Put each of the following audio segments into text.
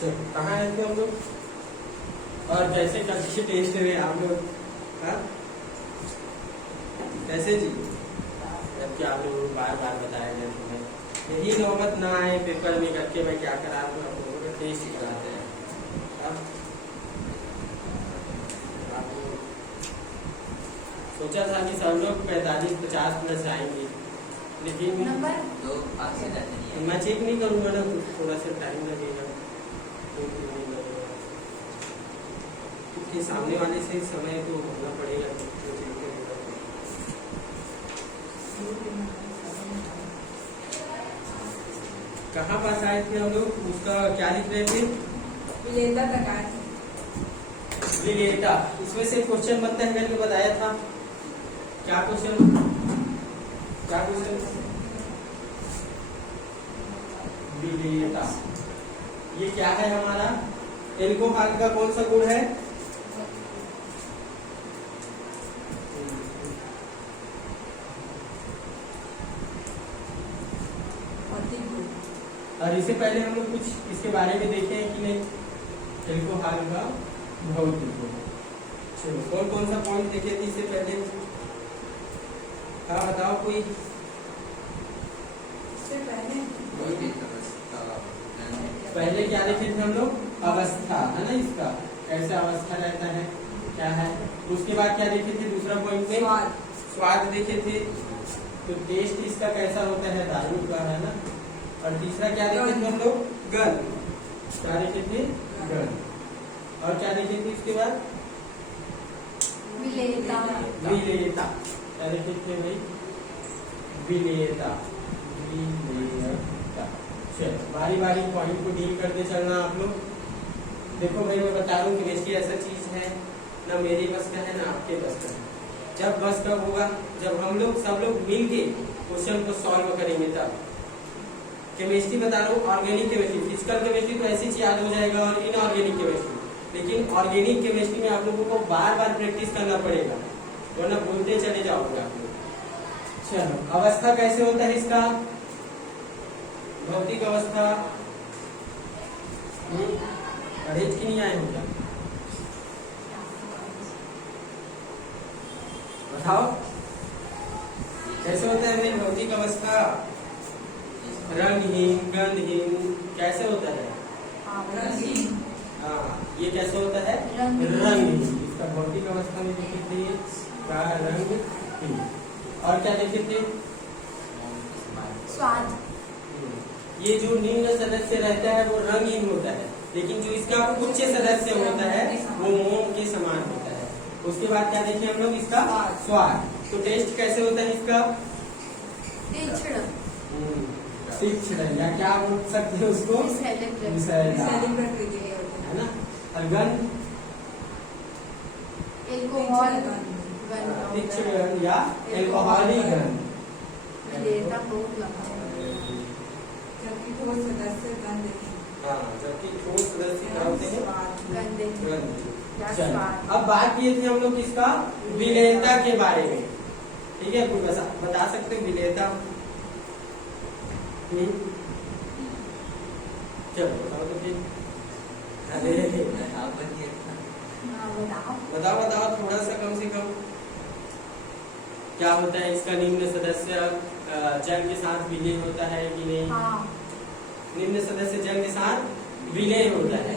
चलो कहाँ आए थे हम लोग? और कैसे कैसे टेस्ट हुए आप लोग? हाँ? कैसे जी? जबकि आप लोग बार बार बताया गया तुम्हें, यही नौबत ना आए पेपर में करके मैं क्या करा तो आप लोगों का टेस्ट ही कराते हैं। हाँ? आप लोग सोचा था कि सब लोग 45-50 प्लस आएंगे, लेकिन नंबर तो आपसे जाते नहीं मैं चेक नहीं करूँगा ना, थोड़ा सा टाइम लगेगा। क्योंकि सामने वाले से समय तो होना पड़ेगा, तो चेक करेगा। कहाँ पास आए थे हम लोग? उसका क्या लिख रहे थे? विलेता तक आए थे। विलेता। इसमें से क्वेश्चन बनता है, मैंने बताया था। क्या क्वेश्चन? क्या क्वेश्चन? विलेता। ये क्या है हमारा? एल्कोहल का कौन सा गुण है? और इससे पहले हम लोग कुछ इसके बारे में देखे हैं कि नहीं? एल्कोहल का भौतिक गुण। चलो कौन कौन सा पॉइंट देखे थे इससे पहले? हाँ बताओ कोई। इससे पहले पहले क्या देखे थे हम लोग? अवस्था है ना, इसका कैसा अवस्था रहता है, क्या है। उसके बाद क्या देखे थे दूसरा पॉइंट में? स्वाद। स्वाद देखे थे। तो टेस्ट इसका कैसा होता है, दारू का, है ना। और तीसरा क्या देखे थे हम लोग? गंध। क्या देखे थे? गंध। और क्या देखे थे इसके बाद? विलेता। विलेता। क्या देखे थे भाई? विलेता। विलेता। चलो बारी बारी पॉइंट को डील करते चलना आप लोग। देखो भाई मैं बता रहा हूँ केमिस्ट्री ऐसा चीज है ना, मेरे बस का है ना आपके बस का है। जब बस कब होगा? जब हम लोग सब लोग मिल के क्वेश्चन को सॉल्व करेंगे तब। केमिस्ट्री बता रहा हूँ, ऑर्गेनिक केमिस्ट्री। फिजिकल केमिस्ट्री तो ऐसी चीज याद हो जाएगा, और इनऑर्गेनिक केमिस्ट्री। लेकिन ऑर्गेनिक केमिस्ट्री में आप लोगों को बार बार प्रैक्टिस करना पड़ेगा, वरना भूलते चले जाओगे आप लोग। चलो अवस्था कैसे होता है इसका? भौतिक अवस्था। परहेज की नहीं आए हो क्या? बताओ कैसे होता है भाई भौतिक अवस्था? रंगहीन, गंधहीन, कैसे होता है? रंगीन। हाँ, ये कैसे होता है? रंगहीन। रंगहीन। इसका भौतिक अवस्था में देखे थे रंगहीन। और क्या देखे थे? स्वाद। ये जो निम्न सदस्य रहता है वो रंगहीन होता है, लेकिन जो इसका उच्च सदस्य होता है वो मोम के समान होता है। उसके बाद क्या देखें हम लोग? इसका स्वाद। तो टेस्ट कैसे होता है इसका? तीक्ष्ण। तीक्ष्ण, या क्या बोल सकते हैं उसको? विषैला, प्रकृति के होते है ना। और गंध? एल्कोहल। तीक्ष्ण गंध या एल्कोहलिक गंध। विलेता बहुत लंबा है। जबकि ठोस सदस्य गंध। हाँ, जबकि ठोस सदस्य क्या होते हैं? गंध। गंध। या चलो, स्वाद। अब बात किए थे हम लोग इसका विलेयता के बारे में। ठीक है, कोई बता सकते हो विलेयता? चलो बताओ तो फिर। अरे हाँ, बताओ। बताओ बताओ थोड़ा सा, कम से कम क्या होता है इसका? निम्न सदस्य जल के साथ विलय होता है कि नहीं? हाँ। निम्न सदस्य जल के साथ विलय होता है।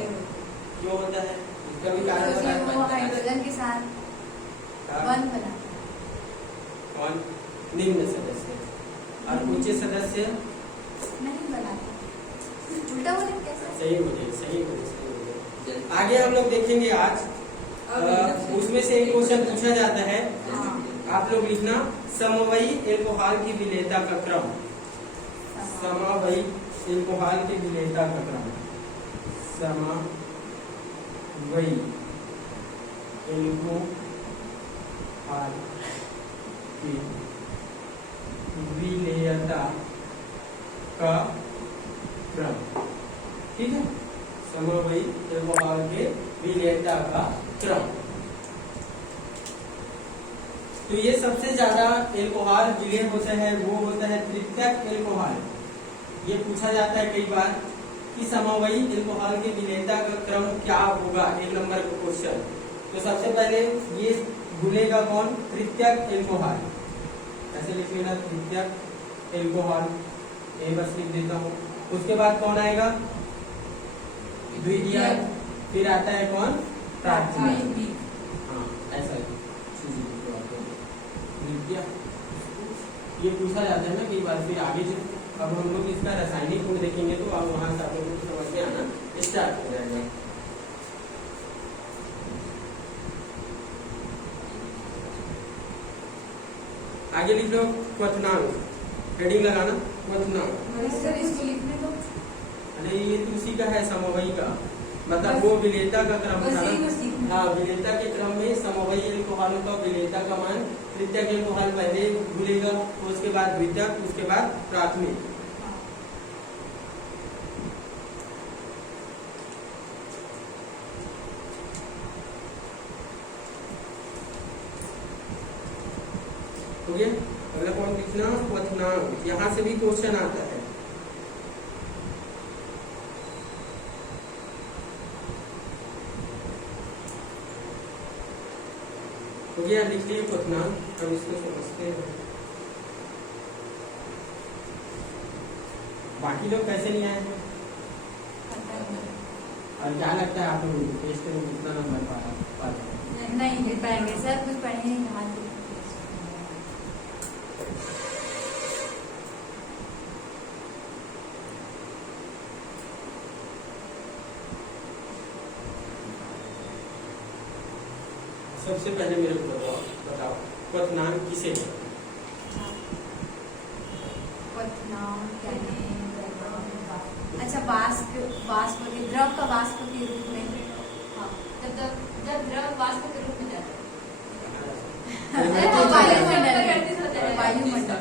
क्यों होता है? इसका भी कारण क्योंकि वो बताओ। हाइड्रोजन के साथ बंध बना। कौन? निम्न सदस्य। और उच्च सदस्य नहीं बना। उल्टा बोले कैसे? सही हो जाए, सही हो जाए, सही हो जाए। आगे हम लोग देखेंगे आज। उसमें से एक क्वेश्चन पूछा जाता है, आप लोग लिखना समवायी एल्कोहल की विलेयता का क्रम। समवायी एल्कोहल की विलेयता का क्रम। समवायी एल्कोहल की विलेयता का क्रम। ठीक है, समवायी एल्कोहल के विलेयता का क्रम। तो ये सबसे ज्यादा एल्कोहल विलय होता है वो होता है तृतीयक एल्कोहल। ये पूछा जाता है कई बार कि समवायी अल्कोहल के विलेयता का क्रम क्या होगा, 1 नंबर का क्वेश्चन। तो सबसे पहले ये घुलेगा कौन, तृतीयक अल्कोहल, ऐसे लिख लेना तृतीयक अल्कोहल, ये बस लिख देता हूँ। उसके बाद कौन आएगा, द्वितीयक, फिर आता है कौन, प्राथमिक। हाँ ऐसा द्वितीयक, ये पूछा जाता है ना कई बार, फिर आगे जब अब हम लोग इसका रासायनिक गुण देखेंगे तो अब वहां से आप लोगों को समझ में आना स्टार्ट हो जाएगा। आगे लिख लो क्वथनांक, हेडिंग लगाना क्वथनांक। सर इसको लिखने दो। अरे ये तो उसी का है, समवायी का, मतलब वो विलेयता का क्रम था ना। हाँ, विलेयता के क्रम में समवायी अल्कोहलों का विलेयता का मान, तृतीयक अल्कोहल पहले घुलेगा, उसके बाद द्वितीयक, उसके बाद प्राथमिक। हो गया। अगला कौन लिखना, क्वथनांक, यहाँ से भी क्वेश्चन आता है। हो गया, लिख लिए क्वथनांक, हम इसको समझते हैं। बाकी लोग कैसे नहीं आए हैं, और क्या लगता है आप लोग टेस्ट में कितना नंबर पाते हैं? नहीं मिल पाएंगे सर, कुछ पढ़े नहीं कहा। सबसे पहले मेरे को बताओ क्वथनांक किसे कहते हैं? अच्छा, वाष्प के द्रव का वाष्प के रूप में। हाँ, जब द्रव वाष्प के रूप में जाता है वायुमंडल।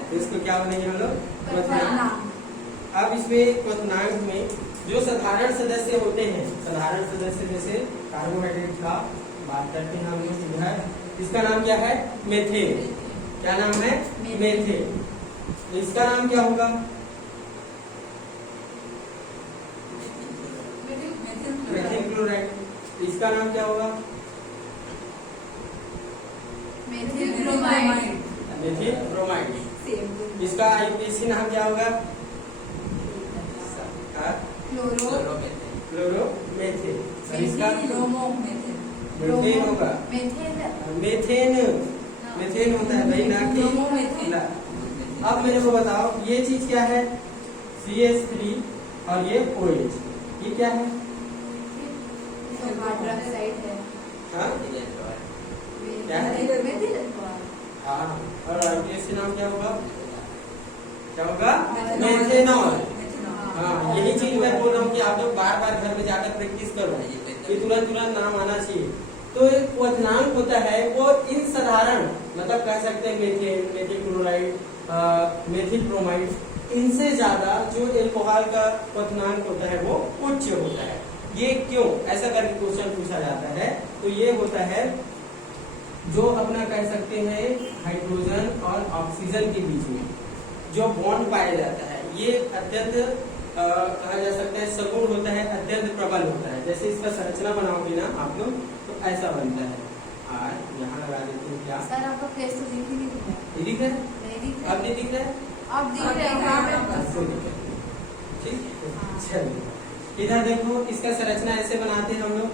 तो इसको क्या बनेंगे हम लोग, क्वथनांक। अब इसमें क्वथनांक में जो साधारण सदस्य होते हैं, साधारण सदस्य जैसे कार्बोहाइड्रेट का बात करते हैं हम लोग इधर, इसका नाम क्या है, मेथेन। क्या नाम है, मेथेन। इसका नाम क्या होगा, मेथिल क्लोराइड। इसका नाम क्या होगा, मेथिल ब्रोमाइड। Methyl bromide. इसका आईपीसी नाम क्या होगा, क्लोरोमेथिल। इसका मेथेन होगा, मेथेन, मेथेन होता है भाई, ना कि। अब मेरे को बताओ ये चीज क्या है, CH3 और ये OH, ये क्या है, हाँ क्या है, हाँ। और आईपीएससी नाम क्या होगा, क्या होगा, मेथेनॉल। हाँ, यही चीज मैं बोल रहा हूँ कि आप लोग बार बार घर में जाकर प्रैक्टिस करो, ये तुरंत तुरंत नाम आना चाहिए। तो एक क्वथनांक होता है वो इन साधारण, मतलब कह सकते हैं methane, methyl chloride, methyl bromide, इनसे ज्यादा जो अल्कोहल का क्वथनांक होता है वो उच्च होता है। ये क्यों, ऐसा करके क्वेश्चन पूछा जाता है। तो ये होता है जो अपना कह सकते हैं हाइड्रोजन और ऑक्सीजन के बीच में जो बॉन्ड पाया जाता है, ये अत्यंत कहा जा सकता है सगुण होता है, अत्यंत प्रबल होता है। जैसे इसका संरचना बनाओगे ना आप लोग तो ऐसा बनता है। और यहाँ लगा देते हैं क्या, सर आपका फेस तो दिख ही नहीं रहा है। दिख रहा है, नहीं दिख रहा अब नहीं दिख रहा है, अब दिख रहा है। ठीक। चलिए इधर देखो, इसका संरचना ऐसे बनाते हैं हम लोग,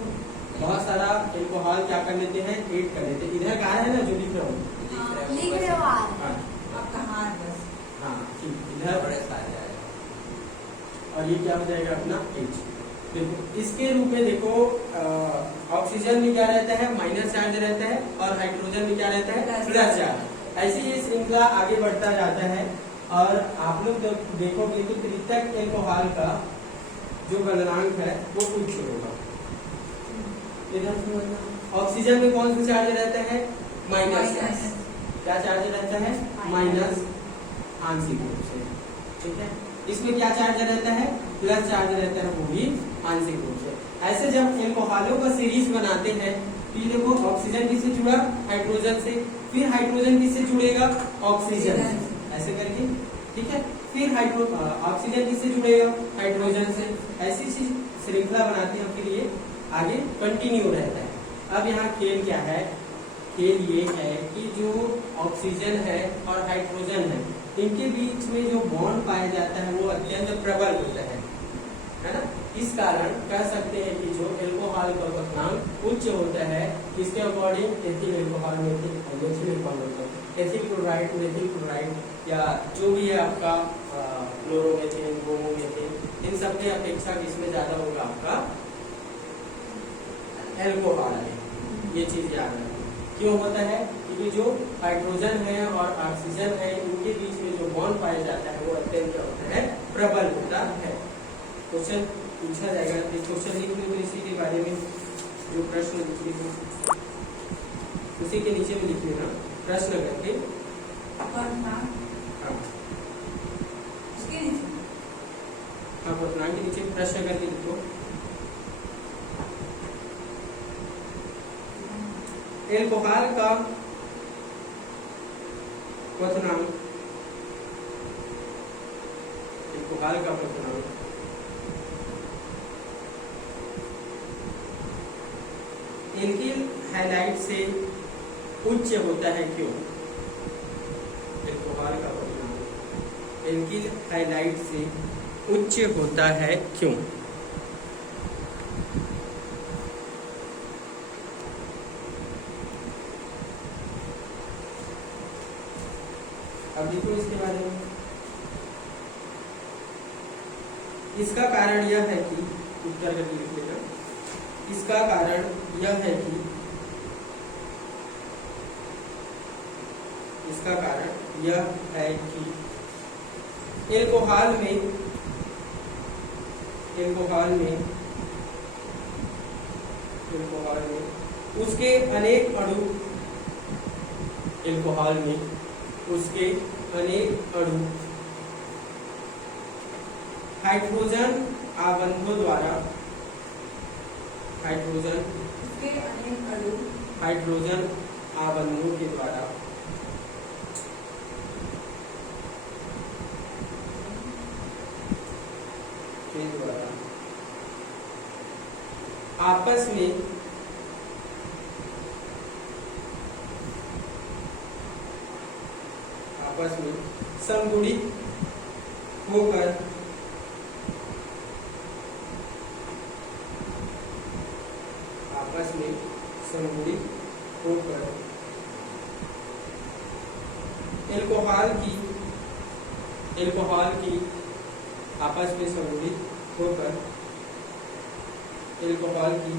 बहुत सारा अल्कोहल क्या कर लेते हैं, ऐड कर लेते हैं। इधर कहा है ना जो लिख रहा हूँ, लिख रहे हो आप, हाँ ठीक, इधर और ये क्या हो जाएगा अपना H। देखो इसके रूप में देखो, ऑक्सीजन में क्या रहता है, माइनस चार्ज रहता है, और हाइड्रोजन में क्या रहता है, प्लस चार्ज। ऐसे ये श्रृंखला आगे बढ़ता जाता है। और आप लोग जब देखोगे तो तृतीयक अल्कोहल का जो गलनांक है वो उच्च होगा। इधर ऑक्सीजन में कौन सा चार्ज रहता है, माइनस। क्या चार्ज रहता है, माइनस, आंशिक रूप से। ठीक है, इसमें क्या चार्ज रहता है, प्लस चार्ज रहता है, वो भी आंशिक रूप से। ऐसे जब अल्कोहलों का सीरीज बनाते हैं तो ये देखो, ऑक्सीजन किससे जुड़ा, हाइड्रोजन से, फिर हाइड्रोजन किससे जुड़ेगा, ऑक्सीजन से, ऐसे करके। ठीक है, फिर ऑक्सीजन किससे जुड़ेगा? हाइड्रोजन से। ऐसी श्रृंखला बनाते हैं, फिर ये आगे कंटिन्यू रहता है। अब यहाँ खेल क्या है? खेल ये है कि जो ऑक्सीजन है और हाइड्रोजन है, इनके बीच में जो बॉन्ड पाया जाता है वो अत्यंत प्रबल होता है ना। इस कारण कह सकते हैं कि जो एल्कोहल का क्वथनांक उच्च होता है, किसके according? Ethyl alcohol, ethyl chloride, methyl chloride या जो भी है आपका क्लोरोमेथिन, ब्रोमोमेथिन, इन सब के अपेक्षा किसमें ज्यादा होगा? आपका एल्कोहल है। ये चीज याद रखना। क्यों होता है? क्योंकि जो हाइड्रोजन है और ऑक्सीजन है, इनके बीच में जो बॉन्ड पाया जाता है वो अत्यंत होता है, प्रबल होता है। क्वेश्चन पूछा जाएगा, क्वेश्चन लिख लो इसी के बारे में, जो प्रश्न लिख लो उसी के नीचे में लिख लेना प्रश्न करके। हाँ, क्वथनांक के नीचे प्रश्न करके लिखो। एल्कोहल का क्वथनांक, एल्कोहल का क्वथनांक एल्किल हैलाइड से उच्च होता है। क्यों? एल्कोहल का क्वथनांक एल्किल हैलाइड से उच्च होता है, क्यों? अब देखो इसके बारे में। इसका कारण यह है कि, उत्तर करके लिख लेना, इसका कारण यह है कि, इसका कारण यह है कि एल्कोहल में उसके अनेक अणु, एल्कोहल में उसके अनेक अणु हाइड्रोजन आबंधों द्वारा, हाइड्रोजन आबंधों के द्वारा आपस में संगुणित होकर एल्कोहल की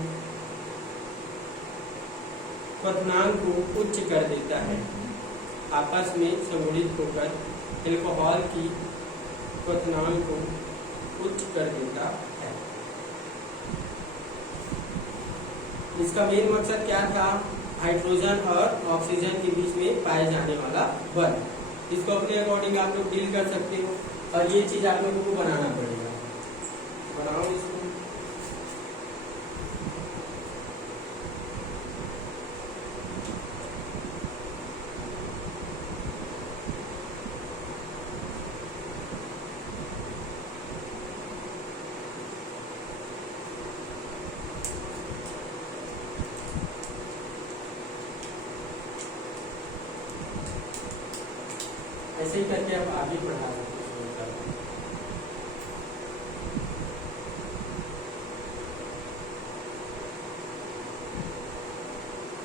क्वथनांक को उच्च कर देता है। आपस में संगुणित होकर एल्कोहल की क्वथनांक को उच्च कर देता है। इसका मेन मकसद क्या था? हाइड्रोजन और ऑक्सीजन के बीच में पाए जाने वाला बल। इसको अपने अकॉर्डिंग आप लोग डील कर सकते हो, और ये चीज आप लोगों को बनाना पड़ेगा। बनाओ इसको। ऐसे ही करके आप आगे बढ़ा सकते हैं।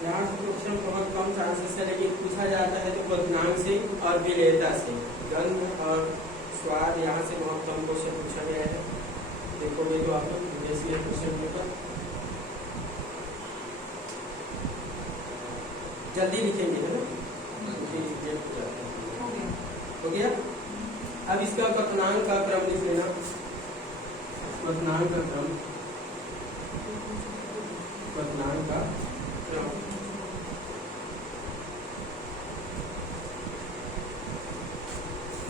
यहाँ से क्वेश्चन बहुत कम चांसेस है, लेकिन पूछा जाता है तो क्वथनांक से और विलेयता से, गंध और स्वाद, यहाँ से बहुत कम क्वेश्चन पूछा गया है। देखोगे तो आप लोग क्वेश्चन पेपर जल्दी लिखेंगे, है ना? हो गया। अब इसका क्वथनांक का क्रम लिख लेना। क्वथनांक का क्रम, क्वथनांक का क्रम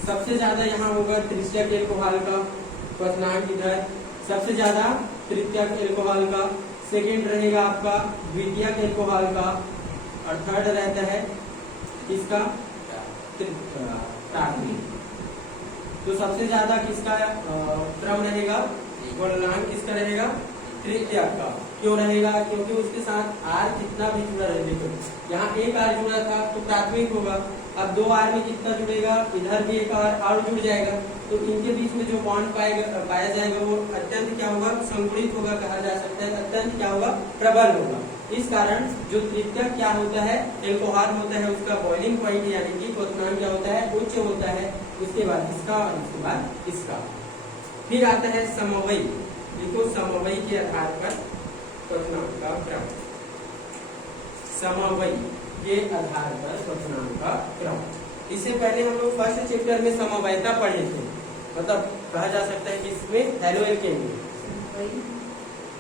सबसे ज्यादा यहाँ होगा तृतीयक एल्कोहल का क्वथनांक इधर, सबसे ज्यादा तृतीयक एल्कोहल का, सेकेंड रहेगा आपका द्वितीयक एल्कोहल का, और थर्ड रहता है इसका प्राथमिक। तो सबसे ज्यादा किसका क्रम रहेगा, गुणनांक किसका रहेगा, तृतीयक का। क्यों रहेगा, क्योंकि उसके साथ आर कितना भी जुड़ा रहे। देखो यहाँ एक आर जुड़ा था तो प्राथमिक होगा, अब 2 आर में कितना जुड़ेगा, इधर भी एक आर जुड़ जाएगा, तो इनके बीच में जो बॉन्ड पाया जाएगा वो अत्यंत क्या होगा, संगुणित होगा, कहा जा सकता है अत्यंत क्या होगा, प्रबल होगा। इस कारण जो तृतीयक क्या होता है, एल्कोहल होता है, उसका बॉइलिंग पॉइंट यानी कि क्वथनांक क्या होता है, उच्च होता है। उसके बाद इसका और उसके बाद इसका। फिर आता है समवयी। देखो समवयी के आधार पर क्वथनांक का क्रम, समवयी के आधार पर क्वथनांक का क्रम। इससे पहले हम लोग फर्स्ट चैप्टर में समवयता पढ़े थे, मतलब कहा जा सकता है कि इसमें हेलोएल्केन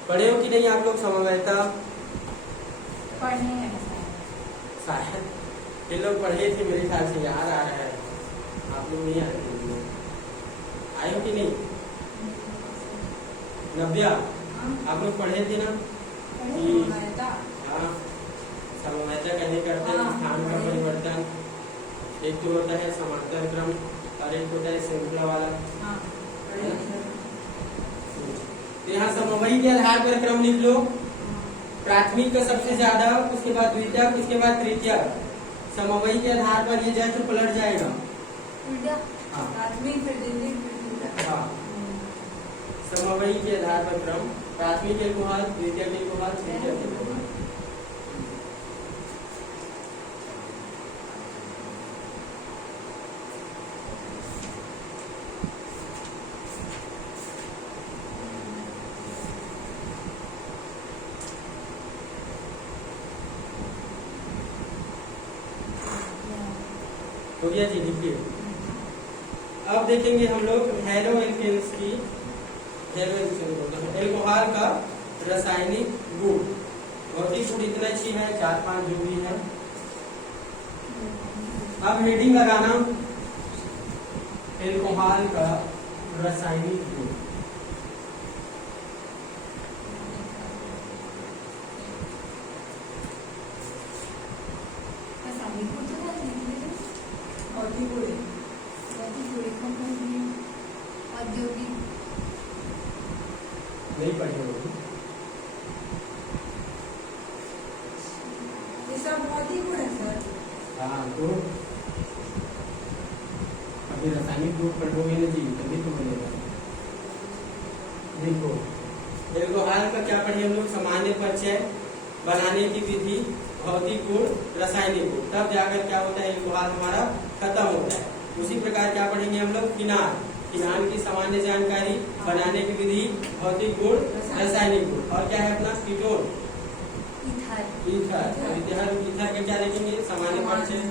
पढ़े हो कि नहीं आप लोग समवयता? पढ़ने हैं शायद ये लोग पढ़े थे, मेरे ख्याल से याद आ रहा है, आप लोग नहीं आए थे, आए हो कि नहीं? नव्या आप लोग पढ़े थे ना कि हाँ समवयता कहने करते हैं स्थान का परिवर्तन, एक तो होता है समांतर क्रम और एक होता है श्रृंखला वाला। तो यहाँ समवयी के आधार पर क्रम लिख लो, प्राथमिक का सबसे ज्यादा, उसके बाद द्वितीयक, उसके बाद तृतीयक। समवयी के आधार पर ये जाए तो पलट जाएगा। हाँ प्राथमिक फिर द्वितीयक फिर तृतीयक। हाँ समवयी के आधार पर क्रम, प्राथमिक एल्कोहल, द्वितीयक एल्कोहल, तृतीयक एल्कोहल। हो गया जी, लिखिए। अब देखेंगे हम लोग हेलोएल्केन्स की, एल्कोहल का रासायनिक गुण। भौतिक गुण इतना ही है, 4-5 जो भी है। अब हेडिंग लगाना, एल्कोहल का रासायनिक गुण। औद्योगिक नहीं पढ़े होगी, ये सब भौतिक गुण है सर। हाँ तो अभी रासायनिक गुण पढ़ोगे ना जी, तभी तो मिलेगा। देखो एल्कोहल का क्या पढ़े हम लोग, सामान्य परिचय, बनाने की विधि, भौतिक गुण, रासायनिक गुण, तब जाकर क्या होता है एल्कोहल हमारा खत्म होता है। उसी प्रकार क्या पढ़ेंगे हम लोग, फिनाल, फिनाल की सामान्य जानकारी, बनाने की विधि, भौतिक गुण, रासायनिक गुण, और क्या है अपना कीटोन, ईथर। ईथर के क्या देखेंगे, सामान्य परिचय,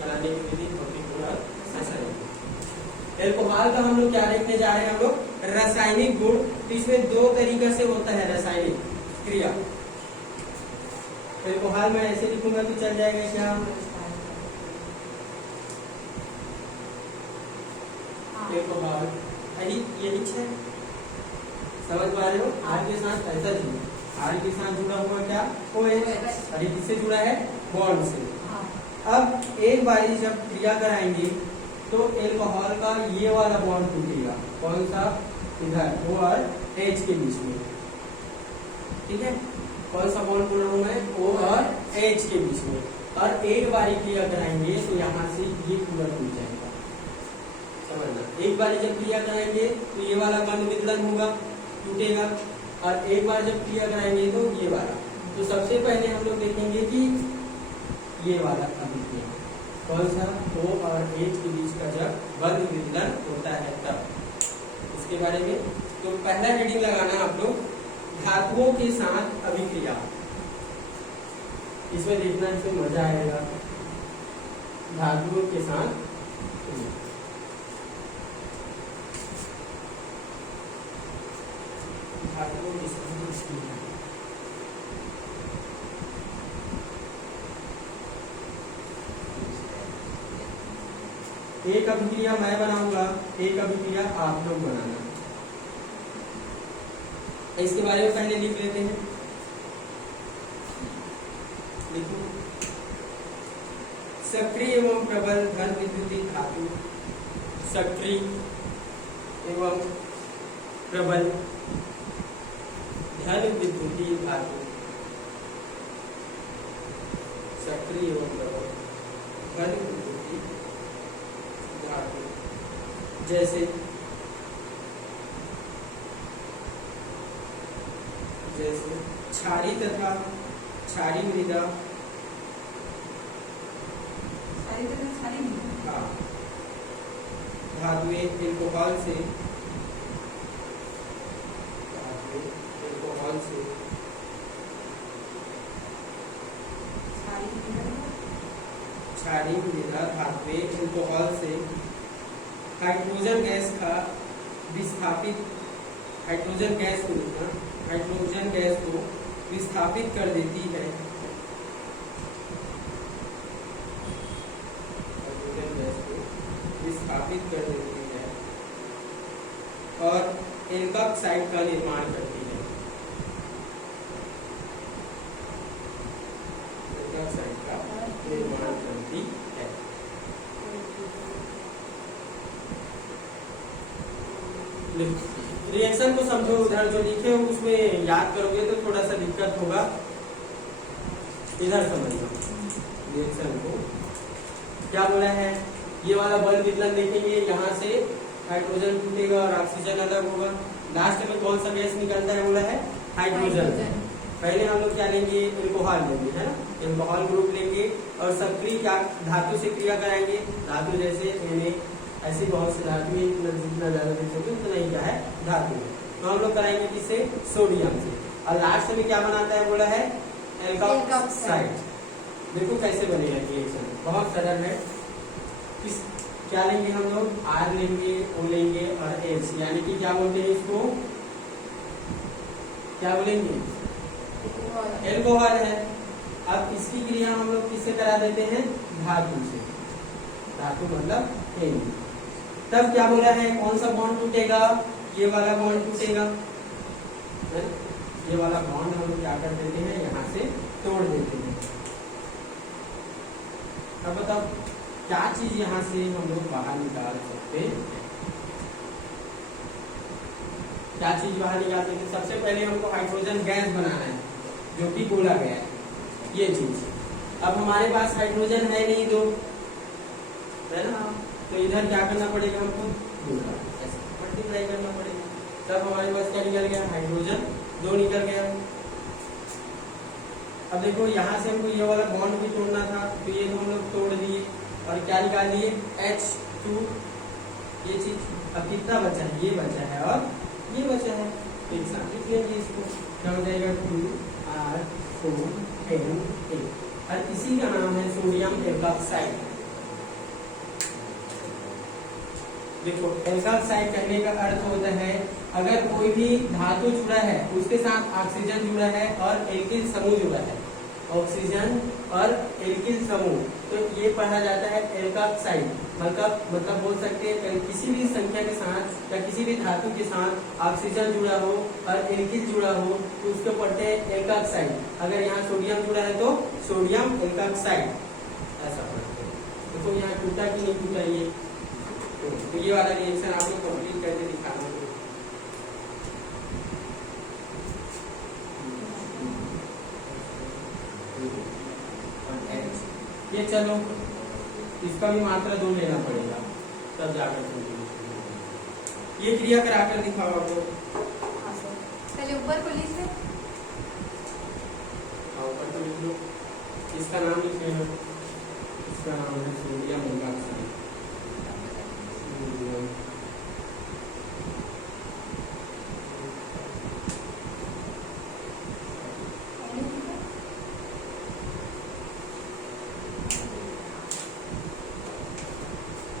बनाने की विधि, भौतिक गुण और रासायनिक गुण। एल्कोहल का हम लोग क्या देखने जा रहे हैं हम लोग, रासायनिक गुण। तो इसमें 2 तरीके से होता है रासायनिक क्रिया। एल्कोहल में ऐसे लिखूंगा तो चल जाएगा क्या, एल्कोहल यही है, समझ पा रहे हो। आर के साथ ऐसा जुड़ा, आर के साथ जुड़ा हुआ क्या, OH, और ये किससे जुड़ा है, बॉन्ड से। अब एक बारी जब क्रिया कराएंगे तो एल्कोहल का ये वाला बॉन्ड टूटेगा, कौन सा, इधर O और H के बीच में, ठीक है। कौन सा बॉन्ड टूट रहा है, O और H के बीच में। और एक बारी क्रिया कराएंगे तो यहाँ से ये पूरा टूट जाएगा, समझना। एक बार जब क्रिया कराएंगे तो ये वाला बंद विदलन होगा, टूटेगा, और एक बार जब क्रिया कराएंगे तो ये वाला। तो सबसे पहले हम लोग देखेंगे कि ये वाला अभिक्रिया कौन सा, O और H के बीच का जब बंद विदलन होता है तब, इसके बारे में। तो पहला हेडिंग लगाना आप लोग, धातुओं के साथ अभिक्रिया। इसमें देखना, इसमें मजा आएगा, धातुओं के साथ एक अभिक्रिया मैं बनाऊंगा, एक अभिक्रिया आप लोग बनाना। इसके बारे में पहले लिख लेते हैं, लिखो। सक्रिय एवं प्रबल घन विद्युतीय धातु, सक्रिय एवं प्रबल धन विद्युतीय धातु, सक्रिय एवं प्रबल धन विद्युतीय धातु जैसे क्षारी तथा क्षारी मृदा, सारी तरह सारी नहीं। हाँ, धातुएं एल्कोहल से सारी नहीं। क्षारी मृदा धातुएं एल्कोहल से हाइड्रोजन गैस का विस्थापित, हाइड्रोजन गैस को लिखना, हाइड्रोजन गैस को विस्थापित कर देती है, हाइड्रोजन गैस को विस्थापित कर देती है और एल्कोक्साइड का निर्माण करती है, एल्कोक्साइड का निर्माण करती है। रिएक्शन को समझो, उधर जो लिखे हो उसमें याद करोगे तो थोड़ा सा दिक्कत होगा, इधर समझना रिएक्शन को। क्या बोला है, ये वाला बल वितरण देखेंगे, यहाँ से हाइड्रोजन टूटेगा और ऑक्सीजन अलग होगा, लास्ट में कौन सा गैस निकलता है, बोला है हाइड्रोजन। पहले हम लोग क्या लेंगे, एल्कोहल लेंगे, है ना, एल्कोहल ग्रुप लेंगे और सक्रिय क्या धातु से क्रिया कराएंगे, धातु जैसे ऐसी बहुत सी धातु, जितना ज्यादा देख सके उतना ही क्या है धातु, तो हम लोग कराएंगे किससे, सोडियम से, और लास्ट में क्या बनाता है, बोला है एल्कोक्साइड। देखो कैसे बनेगा रिएक्शन, बहुत सरल है। किस क्या लेंगे हम लोग, R लेंगे, O लेंगे और H, यानी कि क्या बोलते हैं इसको, क्या बोलेंगे, एल्कोहल है। अब इसकी क्रिया हम लोग किससे करा देते हैं, धातु से, धातु मतलब N। तब क्या बोला है, कौन सा बॉन्ड टूटेगा, ये वाला बॉन्ड टूटेगा, ये वाला बॉन्ड हम लोग क्या कर देते हैं, यहाँ से तोड़ देते हैं। अब बताओ क्या चीज यहाँ से हम लोग बाहर निकाल सकते हैं, क्या चीज बाहर निकाल सकते हैं। सबसे पहले हमको हाइड्रोजन गैस बनाना है, जो कि बोला गया है, ये चीज। अब हमारे पास हाइड्रोजन है नहीं दो, है ना, तो इधर क्या करना पड़ेगा हमको, मल्टीप्लाई करना पड़ेगा, तब हमारे पास क्या निकल गया, हाइड्रोजन 2 निकल गया। अब देखो यहाँ से हमको ये वाला बॉन्ड भी तोड़ना था, तो ये हम लोग तोड़ दिए और क्या निकाल दिए, H2, ये चीज। अब कितना बचा है, ये बचा है और ये बचा है, तो एक साथ लिख लेंगे इसको, क्या हो जाएगा 2R4Na, और इसी का नाम है सोडियम एल्कोक्साइड। देखो एल्कोक्साइड कहने का अर्थ होता है, अगर कोई भी धातु जुड़ा है उसके साथ ऑक्सीजन जुड़ा है और एल्किल समूह जुड़ा है, ऑक्सीजन और एल्किल समूह, तो ये पढ़ा जाता है एल्कोक्साइड। मतलब बोल सकते हैं किसी भी संख्या के साथ या किसी भी धातु के साथ ऑक्सीजन जुड़ा हो और एल्किल जुड़ा हो तो उसको पढ़ते हैं एल्कोक्साइड। अगर यहाँ सोडियम जुड़ा है तो सोडियम एल्कोक्साइड, ऐसा पढ़ते हैं। देखो यहाँ टूटा कि नहीं टूटा, तो ये वाला रिएक्शन आप लोग कंप्लीट करके दिखाना है। ये चलो इसका भी मात्रा 2 लेना पड़ेगा, तब जाकर ये क्रिया कराकर दिखाओ आप लोग। पहले ऊपर को लिख ले, ऊपर तो लिख लो, इसका नाम लिख लेना, इसका नाम है सोडियम एल्कोक्साइड।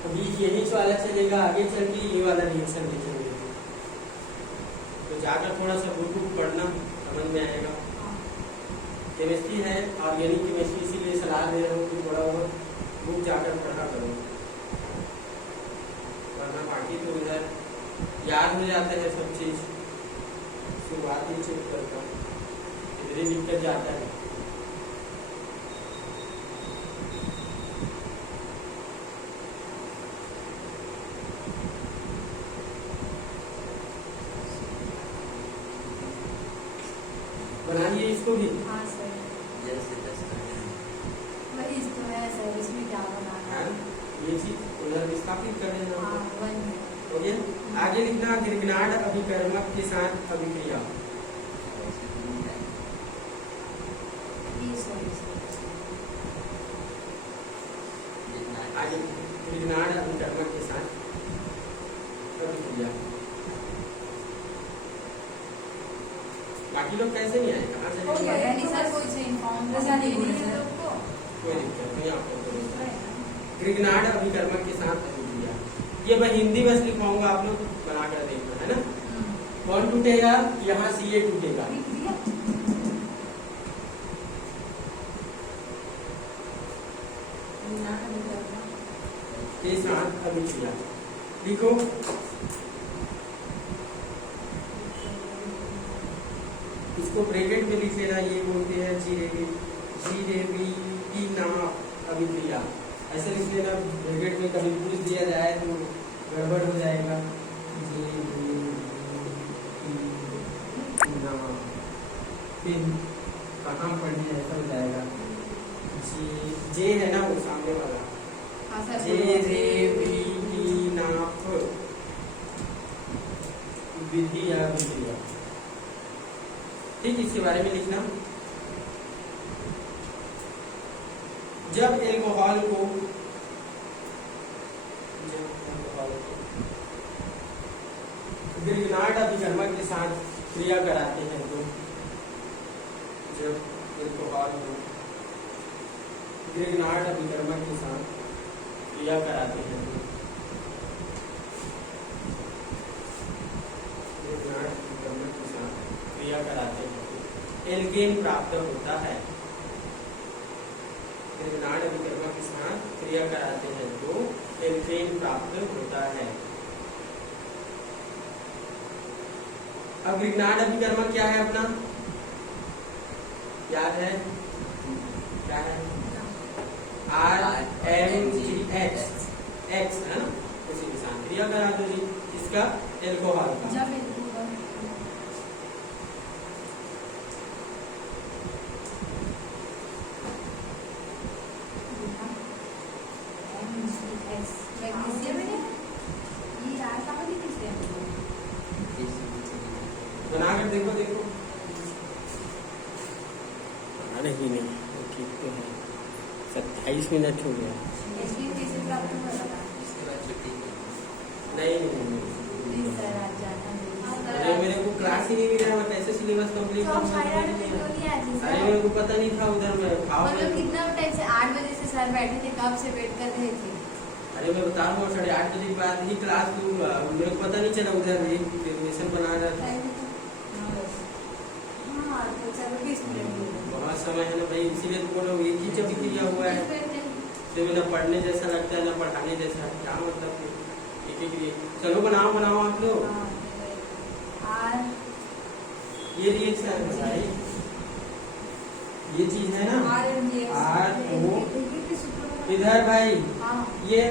अभी यही वाला चलेगा, आगे चल के ये वाला रिएक्शन देखेंगे, तो जाकर थोड़ा सा बुक पढ़ना, समझ में आएगा। केमिस्ट्री है, ऑर्गेनिक केमिस्ट्री, इसीलिए सलाह दे रहा हूँ कि थोड़ा बहुत बुक जाकर पढ़ा करो, वरना बाकी तो इधर याद हो जाता है सब चीज, शुरुआत ही चेक करता हूँ, इधर ही दिक्कत जाता है। बनाइए इसको भी। हाँ सर, वही तो है सर, इसमें क्या बनाना हाँ, है। ये चीज उधर विस्थापित कर देना। हाँ, वन हो गया। आगे लिखना ग्रीगनाड अभिकर्मक के साथ अभिक्रिया। आगे ग्रीगनाड अभिकर्मक के साथ अभिक्रिया। बाकी लोग कैसे नहीं आए, कहाँ से हो गया। नहीं सर, कोई से इन्फॉर्म ऐसा नहीं बोला सर। को। कोई दिक्कत नहीं आपको। ग्रीगनाड अभिकर्मक के साथ अभिक्रिया, ये मैं हिंदी बस लिखवाऊंगा, आप लोग बना कर देखना है ना। कौन टूटेगा, यहाँ Ca टूटेगा। के साथ अभिक्रिया लिखो। इसको ब्रैकेट में लिख लेना, ये बोलते हैं जीरेबी नाम अभिक्रिया, ऐसे लिख लेना ब्रैकेट में। कभी पूछ दिया जाए तो गड़बड़ हो जाएगा। फिर कहाँ पढ़े ऐसा हो जाएगा। जे है ना वो सामने वाला, हाँ सर, नाप विधि या विक्रिया। ठीक, इसके बारे में लिखना। जब एल्कोहल को ग्रीगनाड अभिकर्मक के साथ क्रिया कराते हैं तो, जब एल्कोहल को ग्रीगनाड अभिकर्मक के साथ क्रिया कराते हैं तो ग्रीगनाड अभिकर्मक के साथ क्रिया कराते हैं तो एल्केन प्राप्त होता है। ग्रीगनाड अभिकर्मक के साथ क्रिया कराते हैं तो एल्केन प्राप्त होता है। अब ग्रीगनाड अभिकर्मक क्या है अपना, याद है क्या है? RMGX, X है ना, उसी के साथ क्रिया करा दो जी। इसका एल्कोहल का बनाकर देखो। अरे ही नहीं, ठीक तो है। 27 मिनट हो गया। नहीं, अरे मेरे को क्लास ही नहीं मिला, मैं कैसे सिलेबस कंप्लीट करूंगा? अरे मेरे को पता नहीं था उधर में कितना टाइम से 8 बजे से सर बैठे थे, कब से वेट कर रहे थे। अरे मैं बता रहा हूँ 8:30 बजे के बाद ही क्लास लूंगा, मेरे को पता नहीं चला उधर प्रेजेंटेशन बना रहा था। बहुत समय है ना भाई, इसीलिए तो बोलो एक ही जब किया हुआ है, तो ना पढ़ने जैसा लगता है ना पढ़ाने जैसा, क्या मतलब एक एक। चलो बनाओ आप लोग। ये रिएक्शन है भाई, ये चीज है ना RO इधर भाई। ये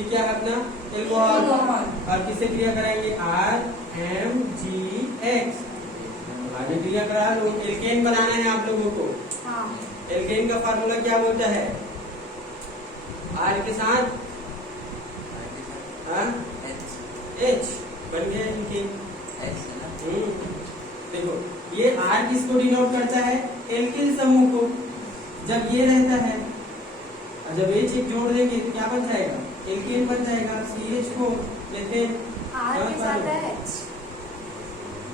क्या है अपना एल्कोहल, और किससे क्रिया कराएंगे? RMGX। आगे क्रिया करा लो। एल्केन बनाना है आप लोगों को। एल्केन का फार्मूला क्या बोलता है? R के साथ H बन गया एल्केन। देखो ये R किसको डिनोट करता है? एल्किल समूह को। जब ये रहता है और जब H एक जोड़ देंगे तो क्या बन जाएगा? एल्केन बन जाएगा। CH को लेते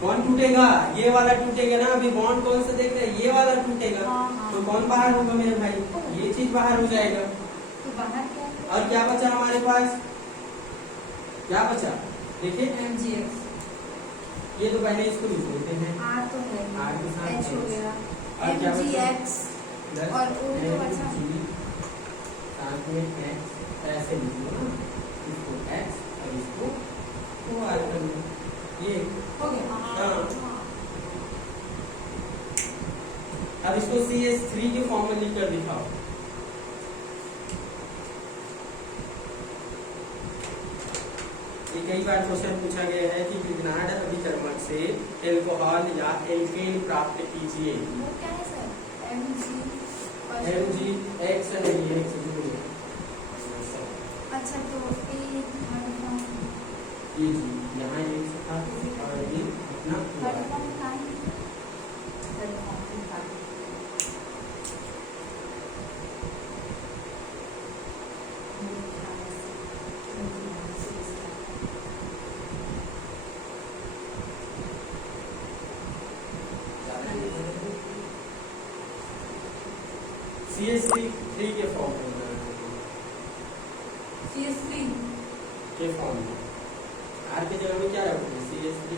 कौन टूटेगा? ये वाला टूटेगा ना। अभी बॉन्ड कौन सा देख रहे हैं? ये वाला टूटेगा। तो कौन बाहर होगा मेरे भाई? ये चीज बाहर हो जाएगा। तो बाहर क्या? और क्या बचा हमारे पास? क्या बचा देखिए? MGX। ये तो पहले इसको लिख देते हैं। R तो है, R के साथ H हो गया, और क्या बचा? MGX और O तो बचा। साथ में X ऐसे लिख लो ना, इसको X और इसको R कर लो। ये हो गया। हाँ। अब इसको CH3 के फॉर्म में लिख कर दिखाओ। ये कई बार क्वेश्चन पूछा गया है कि विग्नाड अभिकर्मक से एल्कोहल या एल्केन प्राप्त कीजिए। वो क्या है सर? Mg X नहीं है, X नहीं है। अच्छा तो ये थर्ड फॉर्म ये जी यहाँ एक था और ये अपना थर्ड फॉर्म का है। थर्ड फॉर्म का CH3 के फॉर्म में CH3 के फॉर्म में आर के जगह में क्या रखोगे? CH3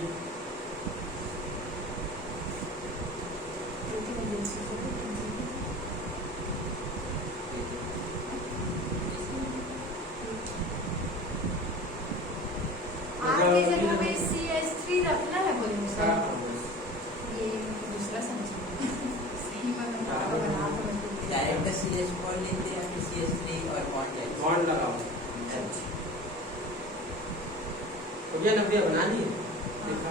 आर के जगह में CH3 रखना है बोले का सर। ये दूसरा समझो सही में मैं आपको बना तो डायरेक्ट CH बॉन्ड लेते हैं कि CH3 और बॉन्ड लेते हैं? बॉन्ड लगाओ। हो गया 90 बना लिए देखा।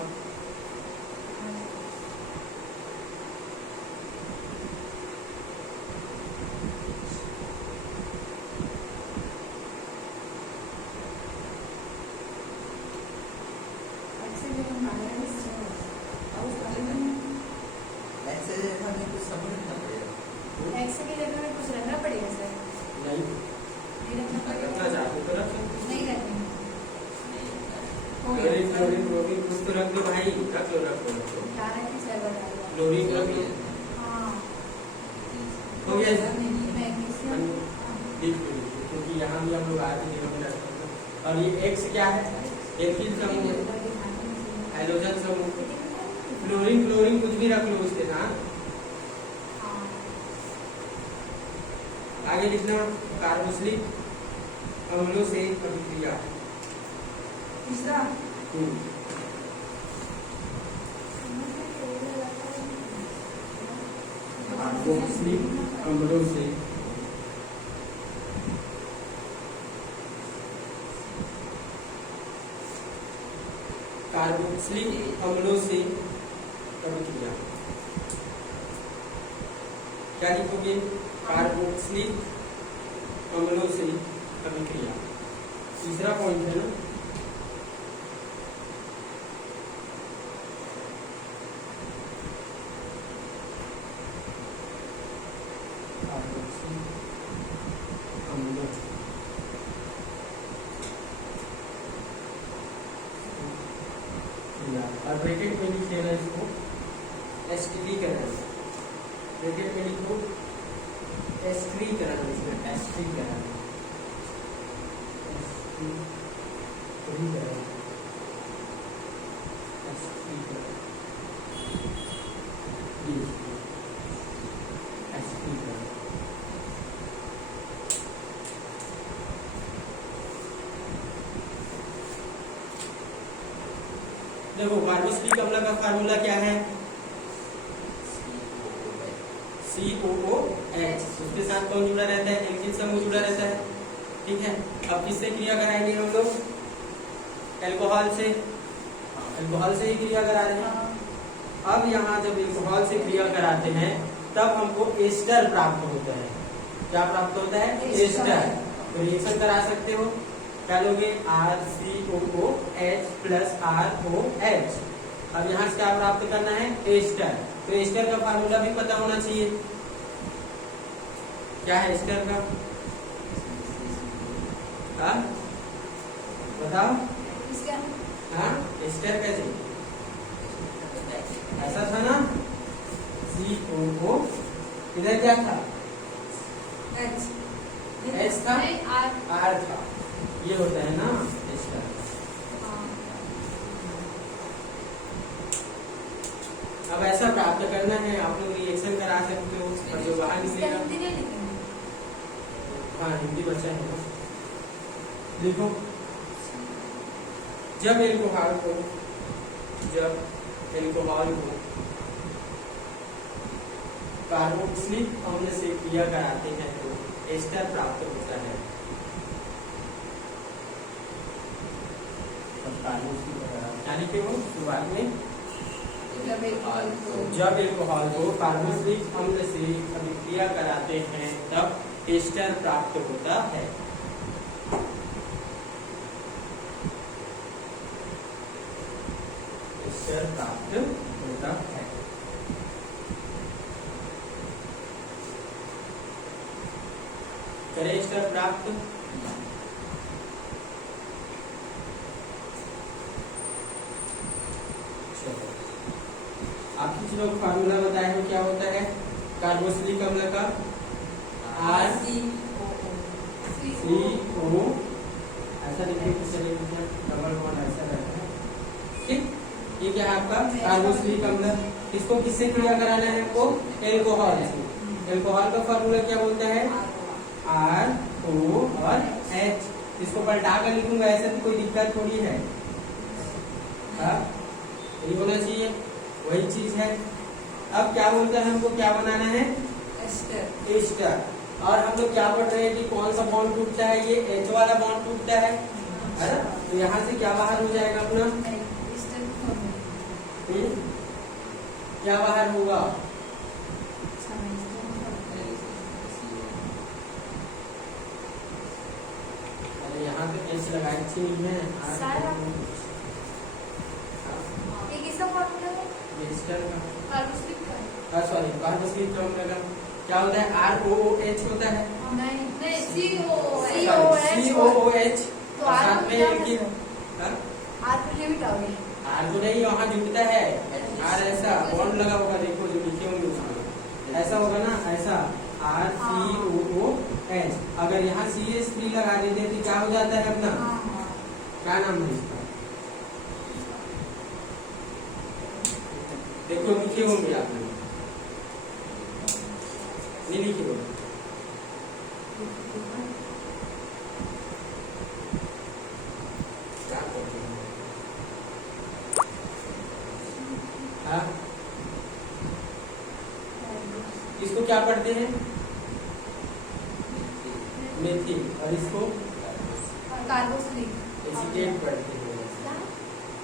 एक्चुअली हम बाहर से और उस बारे में ऐसे हमें कुछ समझना पड़ेगा। एक्स की जगह में कुछ रखना पड़ेगा सर। नहीं नहीं रखना रखना पड़ेगा। चाहते तो रख सकते हो। नहीं रखेंगे। क्लोरीन क्लोरीन क्लोरीन कुछ तो रख दो भाई, रख लो रख लो रख लो। क्या रखें सर बताइए। क्लोरीन रख लो। हाँ हो गया जी? मैग्नीशियम। लिख लो क्योंकि यहाँ भी हम लोग आए थे जगह में रखते हैं। और ये X क्या है? एल्किल समूह है, हाइड्रोजन समूह। क्लोरीन क्लोरीन कुछ भी रख लो उसके साथ। आगे लिखना कार्बोक्सिलिक अम्लों से अभिक्रिया। तीसरा कार्बोक्सिलिक अम्लों से कार्बोक्सिलिक अम्लों से अभिक्रिया। क्या लिखोगे? कार्बोक्सिलिक अम्लों से अभिक्रिया। तीसरा पॉइंट है ना। कार्बोक्सिलिक अम्लों और ब्रैकेट में लिख लेना इसको एस्टिलीकरण। ब्रैकेट में लिखो एस्ट्रीकरण, इसमें एस्ट्रीकरण एस्ट्रीकरण एस्ट्रीकरण एस्ट्रीकरण। देखो कार्बोक्सिलिक अम्ल का फार्मूला क्या है? COOH। उसके साथ कौन जुड़ा रहता है? एल्किल समूह जुड़ा रहता है। ठीक है, अब किससे क्रिया कराएंगे हम लोग? अल्कोहल से। अल्कोहल से ही क्रिया करा रहे हैं। अब यहाँ जब अल्कोहल से क्रिया कराते हैं तब हमको एस्टर प्राप्त होता है। क्या प्राप्त होता है? एस्टर। तो रिएक्शन करा सकते हो, क्या लोगे? RCOOH plus ROH। अब यहाँ से क्या प्राप्त करना है? एस्टर। तो एस्टर का फार्मूला भी पता होना चाहिए। क्या है एस्टर का? हाँ बताओ। इसका हाँ एस्टर कैसे? ऐसा था ना, COO इधर क्या था? H था, नहीं R था। ये होता है ना एस्टर। अब ऐसा प्राप्त करना है, आप लोग रिएक्शन करा सकते हो और जो बाहर इसका निकलेगा। हिंदी नहीं लिखेंगे। हाँ हिंदी बचा है ना। देखो जब एल्कोहल को कार्बोक्सिलिक अम्ल से क्रिया कराते हैं तो एस्टर प्राप्त होता है। क्या लिखे हो शुरुआत में? जब एल्कोहल को जब एल्कोहल को कार्बोक्सिलिक अम्ल से अभिक्रिया कराते हैं तब एस्टर प्राप्त होता है। एस्टर प्राप्त होता है। करें एस्टर प्राप्त। आप कुछ लोग फार्मूला बताए हो क्या होता है कार्बोक्सिलिक अम्ल का? RCO ऐसा लिखिए कि चलिए डबल बॉन्ड ऐसा रहता है। ठीक, ये क्या है आपका कार्बोक्सिलिक अम्ल। इसको किससे क्रिया कराना है आपको? एल्कोहल से। एल्कोहल का फार्मूला क्या बोलता है? RO और H। इसको पलटा कर लिखूंगा ऐसे तो कोई दिक्कत थोड़ी है। ये होना चाहिए, वही चीज है। अब क्या बोलते हैं हमको क्या बनाना है? एस्टर। एस्टर। और हम लोग क्या पढ़ रहे हैं कि कौन सा बॉन्ड टूटता है? ये H वाला बॉन्ड टूटता है ना? तो यहाँ से क्या बाहर हो जाएगा अपना? एस्टर क्या बाहर होगा? अरे यहाँ पे H लगाई थी है ये किसका फॉर्मूला है? एस्टर का। कार्बोक्सिलिक का। सॉरी कार्बोक्सिलिक अम्ल का क्या होता है? ROOH होता है। नहीं COOH। तो और साथ में एक ही आर को लिमिट आओगे। R तो नहीं, वहाँ जुड़ता है R ऐसा बॉन्ड लगा होगा, देखो जो लिखे होंगे उसमें ऐसा होगा ना, ऐसा RCOOH। अगर यहाँ CH3 लगा देते तो क्या हो जाता है अपना? क्या नाम है इसका? देखो लिखे होंगे आपने, नहीं लिखे होंगे। क्या करते हैं? हाँ, इसको क्या पढ़ते हैं? मेथी। और इसको कार्बोक्सिलिक एसीटेट पढ़ते हैं।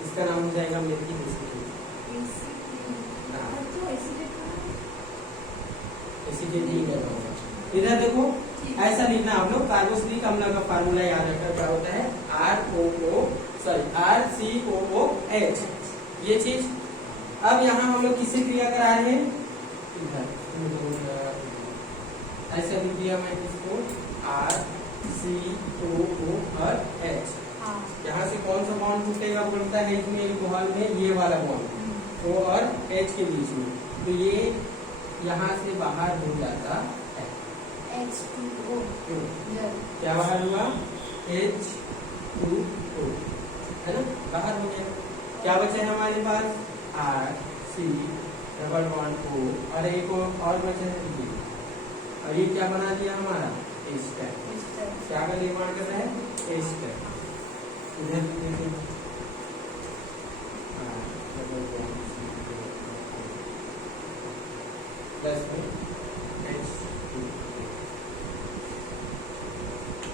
इसका नाम हो जाएगा मेथी एसीटेट। एसीटेट नहीं करना होगा। इधर देखो ऐसा लिखना आप लोग, कार्बोक्सिलिक अम्ल का फार्मूला याद रखना क्या होता है? RCOOH। ये चीज। अब यहाँ हम लोग किससे क्रिया करा रहे हैं? ऐसा लिख दिया मैं इसको RCOOH। यहाँ से कौन सा बॉन्ड टूटेगा बोलता है इसमें एल्कोहल में? ये वाला बॉन्ड O और H के बीच में। तो ये यहाँ से बाहर हो जाता है। H2O क्या बाहर हुआ? H2O है ना, बाहर हो गया। क्या बचा है हमारे पास? RC डबल बॉन्ड O और एक और बचा है ये। और ये क्या बना दिया हमारा? एस्टर। क्या का निर्माण कर रहा है? एस्टर। इधर प्लस में H2।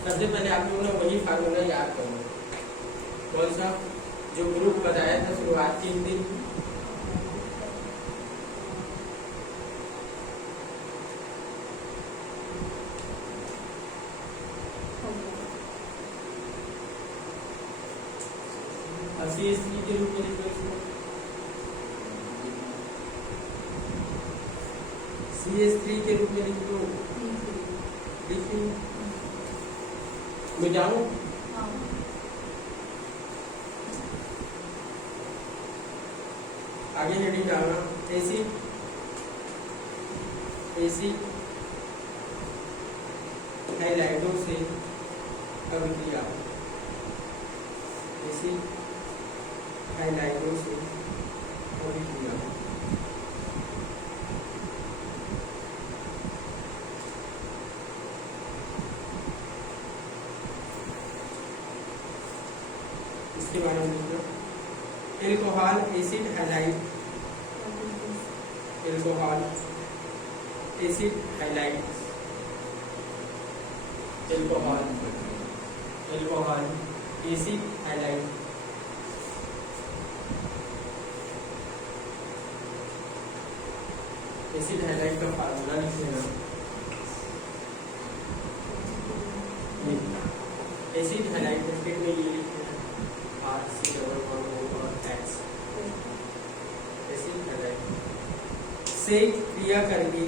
सबसे पहले आप लोगों ने वही फार्मूला याद करो। कौन सा? जो ग्रुप बताया था शुरुआत के दिन। CH3 के रूप में लिखो इसको। CH3 के रूप में लिख दो। लिखो मैं जाऊँ? आगे हेडिंग डालना। एसिड हाइलाइडो से अभिक्रिया। एसिड हाइलाइडो से अभिक्रिया। इसके बारे में लिखना। Alcohol acid halide. Alcohol acid halide. Alcohol acid halide acid halide का फार्मूला लिख लेना। एसिड हैलाइड ब्रैकेट में ये लिख लेना RC≡O और X। एसिड हैलाइड से क्रिया करके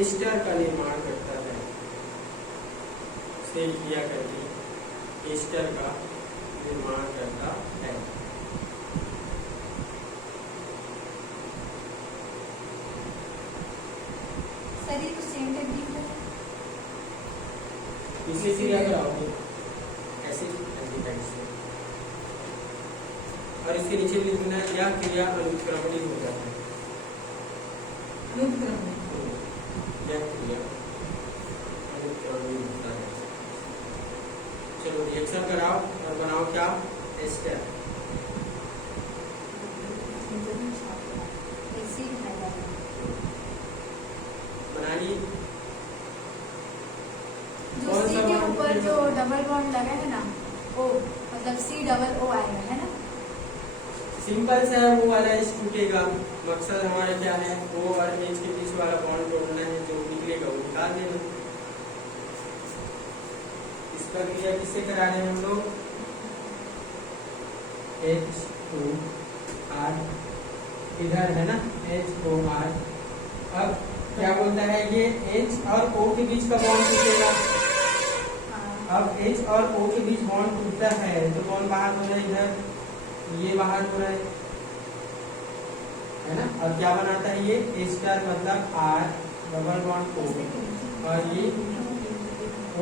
एस्टर का निर्माण करता है। से क्रिया करके एस्टर का निर्माण करता है। सर ये तो सेम टेक्निक है। इसे क्रिया कराओगे एसिड एल्डिहाइड से, और इसके नीचे भी लिखना है या क्रिया अनुक्रमणीय हो जाता है। या क्रिया अनुक्रमणीय होता है। चलो रिएक्शन कराओ और बनाओ क्या एस्टर। एसिड हैलाइड बनानी जो कौन सी सा के bond ऊपर है? जो डबल बॉन्ड लगा है ना, ओ मतलब C≡O आएगा, है ना। सिंपल सा है, वो वाला एच टूटेगा। मकसद हमारा क्या है, O और H के बीच वाला बॉन्ड तोड़ना है, जो निकलेगा वो निकाल देना। इस पर क्रिया किससे करा रहे हैं हम लोग, H2R इधर है ना, HOR। अब क्या बोलता है ये H और O के बीच का बॉन्ड टूटेगा। अब H और O के बीच बॉन्ड टूटता है तो कौन बाहर हो रहा है, इधर ये बाहर हो रहा है ना। और क्या बनाता है ये एस्टर, मतलब R डबल बॉन्ड O, और ये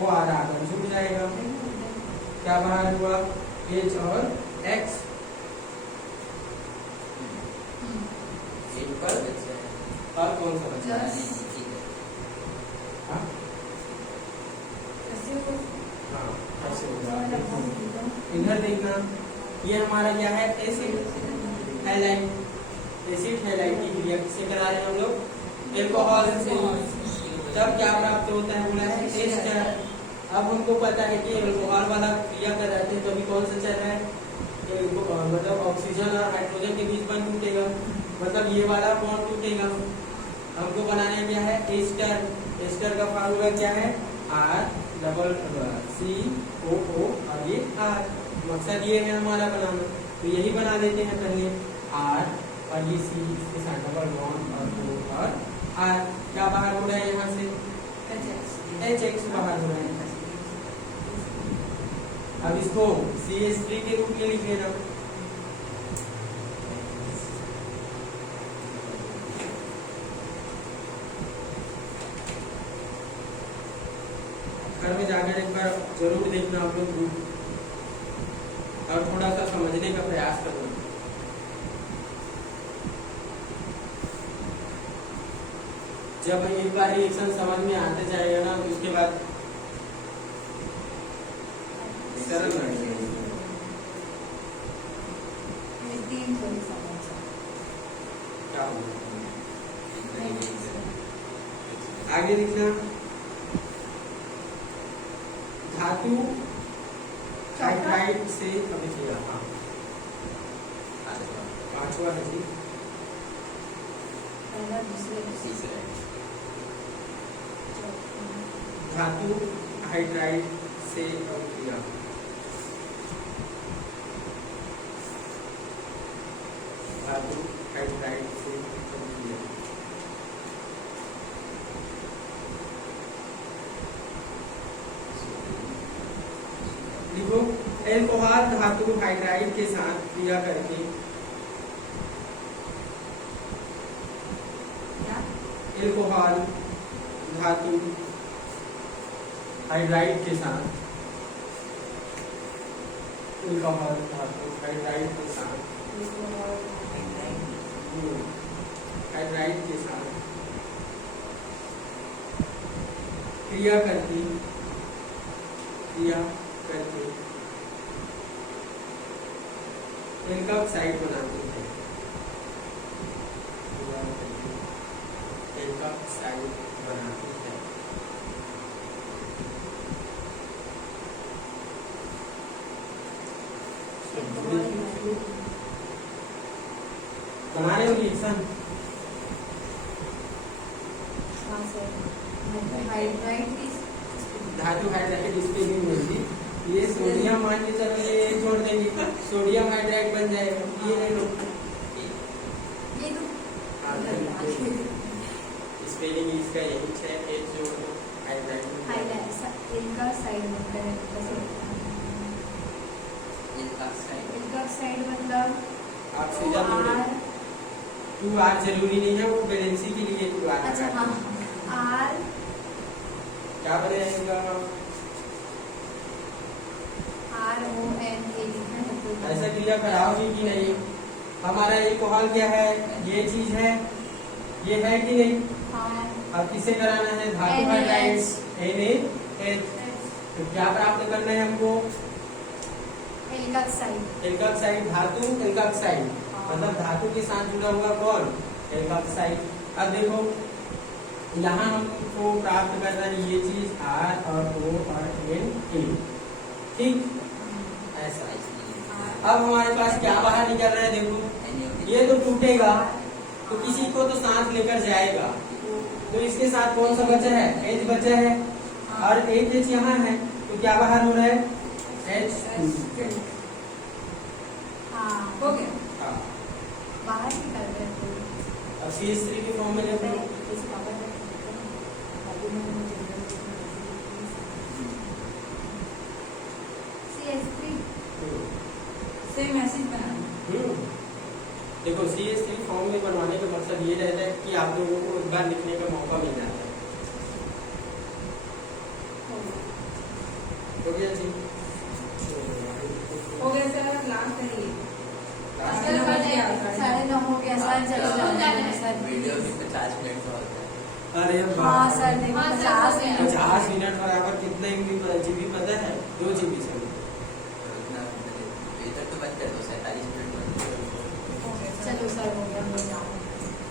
OR आकर जुड़ जाएगा। क्या बाहर हुआ, H और X। सिंपल और कौन सा बचा है, हाँ हाँ ऐसे होगा। इधर देखना, ये हमारा क्या है एसिड हैलाइड। एसिड हैलाइड की क्रिया किससे करा रहे हैं हम लोग, एल्कोहल से। तब क्या प्राप्त होता है, बोला है एस्टर। अब हमको पता है कि एल्कोहल वाला क्रिया कर रहे थे तो अभी कौन सा चल रहा है, मतलब ऑक्सीजन और हाइड्रोजन के बीच बॉन्ड टूटेगा, मतलब ये वाला बॉन्ड टूटेगा। हमको बनाना क्या है एस्टर। एस्टर का फार्मूला क्या है, R≡COO और ये R। मकसद ये है हमारा बनाना, तो यही बना देते हैं पहले R और ये C इसके साथ डबल बॉन्ड और O और R। क्या बाहर हो रहा है यहाँ से, HX बाहर हो रहा है। अब इसको CH3 के रूप में लिख लेना। घर में जाकर एक बार जरूर देखना आप लोग ग्रुप, और थोड़ा सा समझने का प्रयास करना। जब एक बार रिएक्शन समझ में आते जाएगा ना, तो उसके बाद सरल लगेगा। क्या होगा, आगे लिखना, धातु हाइड्राइड से अभी किया, हाँ पांचवा है जी, धातु हाइड्राइड से अभिक्रिया। धातु हाइड्राइड से अभिक्रिया। लिखो, एल्कोहल धातु हाइड्राइड के साथ क्रिया करके, एल्कोहल धातु हाइड्राइड के साथ, एल्कोहल धातु हाइड्राइड के साथ, हाइड्राइड के साथ क्रिया करके एल्कोक्साइड बनाते हैं। एल्कोक्साइड बनाते हैं। बना रहे हो रिएक्शन? हाँ सर हाइड्राइड की धातु हाइड्राइड स्पेलिंग होगी। ये सोडियम मान के चलो, ये छोड़ देंगे, सोडियम हाइड्राइड बन जाएगा। ये ले लो, ये तो स्पेलिंग इसका यही है, एच जोड़ दो, हाइड्राइड। हाइलाइट इनका साइड मतलब है कैसे इनका साइड इनका साइड मतलब आप सीधा जोड़े। 2R जरूरी नहीं है, वो बैलेंसी के लिए 2R। अच्छा हाँ आर क्या बनेगा? RONA लिखना है तो ऐसा क्रिया कराओगे कि नहीं? हमारा एल्कोहल क्या है? ये चीज है, ये है कि नहीं? हाँ अब किसे कराना है? धातु हाइड्राइड NaH। तो क्या प्राप्त करना है हमको? एल्काक्साइड एल्काक्साइड, धातु एल्काक्साइड, मतलब धातु के साथ जुड़ा हुआ कौन? एल्काक्साइड। अब देखो यहाँ हमको प्राप्त करना है ये चीज R और O और N A, ठीक? ऐसा। अब हमारे पास क्या बाहर निकल रहा है? देखो ये तो टूटेगा, तो किसी को तो सांस लेकर जाएगा, तो इसके साथ कौन सा बचा है? H बचा है, और एक H यहाँ है, तो क्या बाहर हो रहा है? H2। हाँ हो गया। हाँ, बाहर निकल रहे थे अब CH3 के फॉर्म में जब CH3 सेम मैसेज बनाना। देखो CH3 फॉर्म में बनवाने का मकसद ये रहता है कि आप लोगों को एक बार लिखने का मौका मिल जाता है। हो गया जी? हो गया सर, लास्ट है ये। साढ़े 9 हो गया सर, चलो जाने सर। वीडियो भी 50 मिनट का होता है। अरे हाँ सर देखो हाँ, 50 सर, मिनट 50 मिनट बराबर कितना GB पता है? 2 GB सर। उतना इधर तो बंद कर दो, 47 मिनट बंद कर दो। चलो सर हो गया हो गया।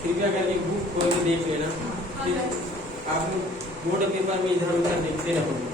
कृपया करके बुक खोल के देख लेना, हाँ, ठीक? सर। आप लोग बोर्ड पेपर में इधर उधर देखते रहोगे।